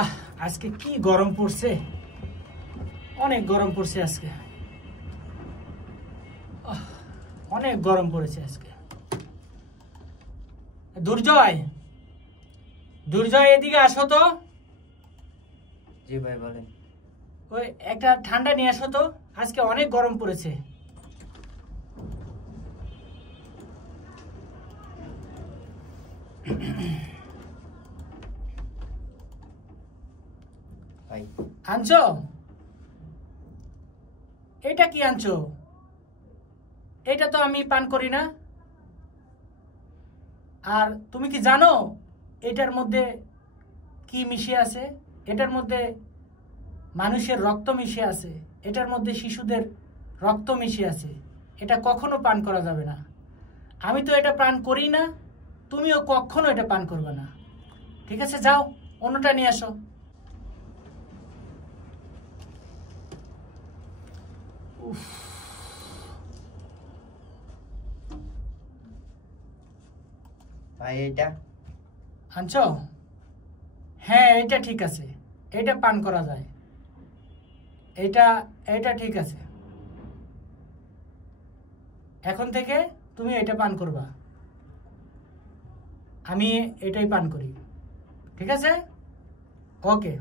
আহ আজকে কি গরম পড়ছে, অনেক গরম পড়ছে আজকে, অনেক গরম পড়েছে আজকে। দুর্জয়, দুর্জয় এদিকে আসো তো। জি ভাই বলেন। ওই একটা ঠান্ডা নিয়ে আসো তো, আজকে অনেক গরম পড়েছে। ভাই আনছো? এটা কি আনছো? এটা তো আমি পান করি না। আর তুমি কি জানো এটার মধ্যে কি মিশে আছে? এটার মধ্যে মানুষের রক্ত মিশে আছে, এটার মধ্যে শিশুদের রক্ত মিশে আছে। এটা কখনো পান করা যাবে না। আমি তো এটা পান করি না, তুমিও কখনো এটা পান করবে না। ঠিক আছে, যাও অন্যটা নিয়ে আসো। ভাই এটা আনছো? হ্যাঁ এটা ঠিক আছে, এটা পান করা যায়। এটা এটা ঠিক আছে, এখন থেকে তুমি এটা পান করবা। আমি এটাই পান করি, ঠিক আছে? ওকে।